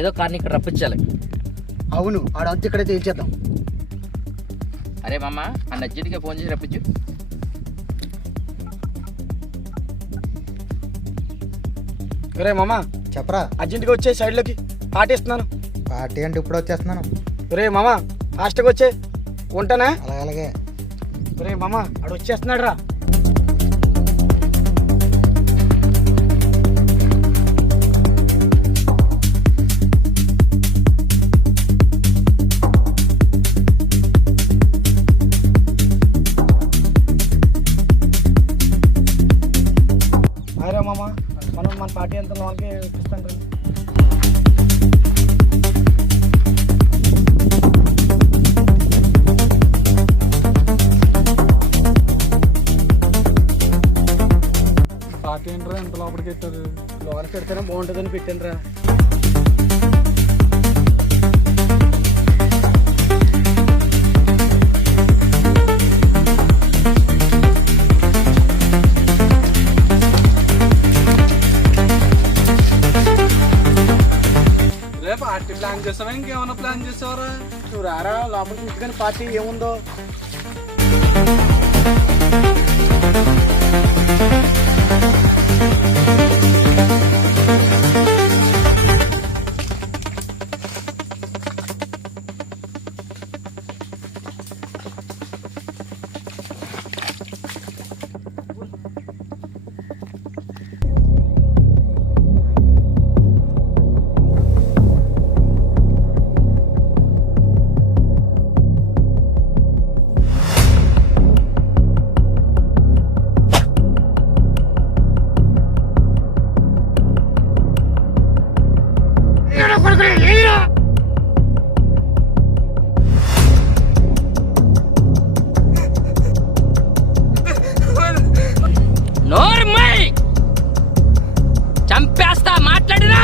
ఏదో కార్ని ఇక్కడ రప్పించాలి. అవును, ఆడంతా ఇక్కడైతే ఏం చేద్దాం. అరే మామ, అన్న అర్జెంట్గా ఫోన్ చేసి రప్పించు. రే మామ, చెప్పరా. అర్జెంట్గా వచ్చే సైడ్లోకి పాటిస్తున్నాను. పార్టీ అంటే ఇప్పుడు వచ్చేస్తున్నాను. రే మామ, ఫాస్ట్గా వచ్చే ఉంటానా. అలాగే. రే మామ, ఆడు వచ్చేస్తున్నాడు రా. మామ, మనం మన పార్టీ ఎంత వాళ్ళకి ఇస్తాను. పార్టీ ఏంట్రా ఎంత లోపలికి పెట్టారు? లోపలికి పెడితేనే బాగుంటుందని పెట్టాను రా. పార్టీ ప్లాన్ చేస్తావా, ఇంకేమన్నా ప్లాన్ చేస్తావరా? నువ్వు రారా లోపలికి చూసుకొని పార్టీ ఏముందో. చంపేస్తా మాట్లాడినా.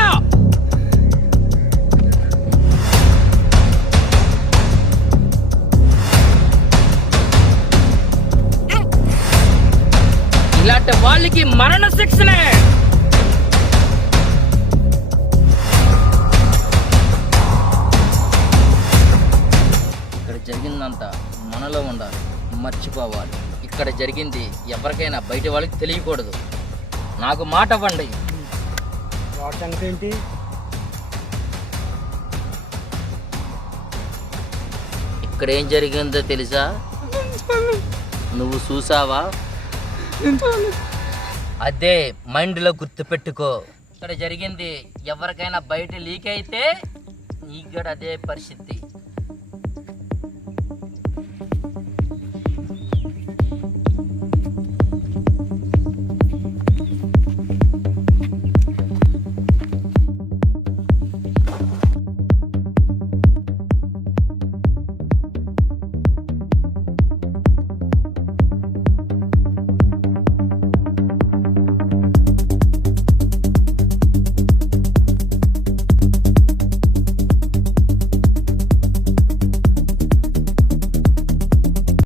ఇలాంటి వాళ్ళకి మరణ శిక్షనే. ఇక్కడ జరిగిందంతా మనలో ఉండాలి, మర్చిపోవాలి. ఇక్కడ జరిగింది ఎవరికైనా బయట వాళ్ళకి తెలియకూడదు. నాకు మాట ఇవ్వండి. సంగతి ఏంటి? ఇక్కడ ఏం జరిగిందో తెలుసా? నువ్వు చూసావా? అదే మైండ్లో గుర్తుపెట్టుకో. ఇక్కడ జరిగింది ఎవరికైనా బయట లీక్ అయితే నీకు కూడా అదే పరిస్థితి.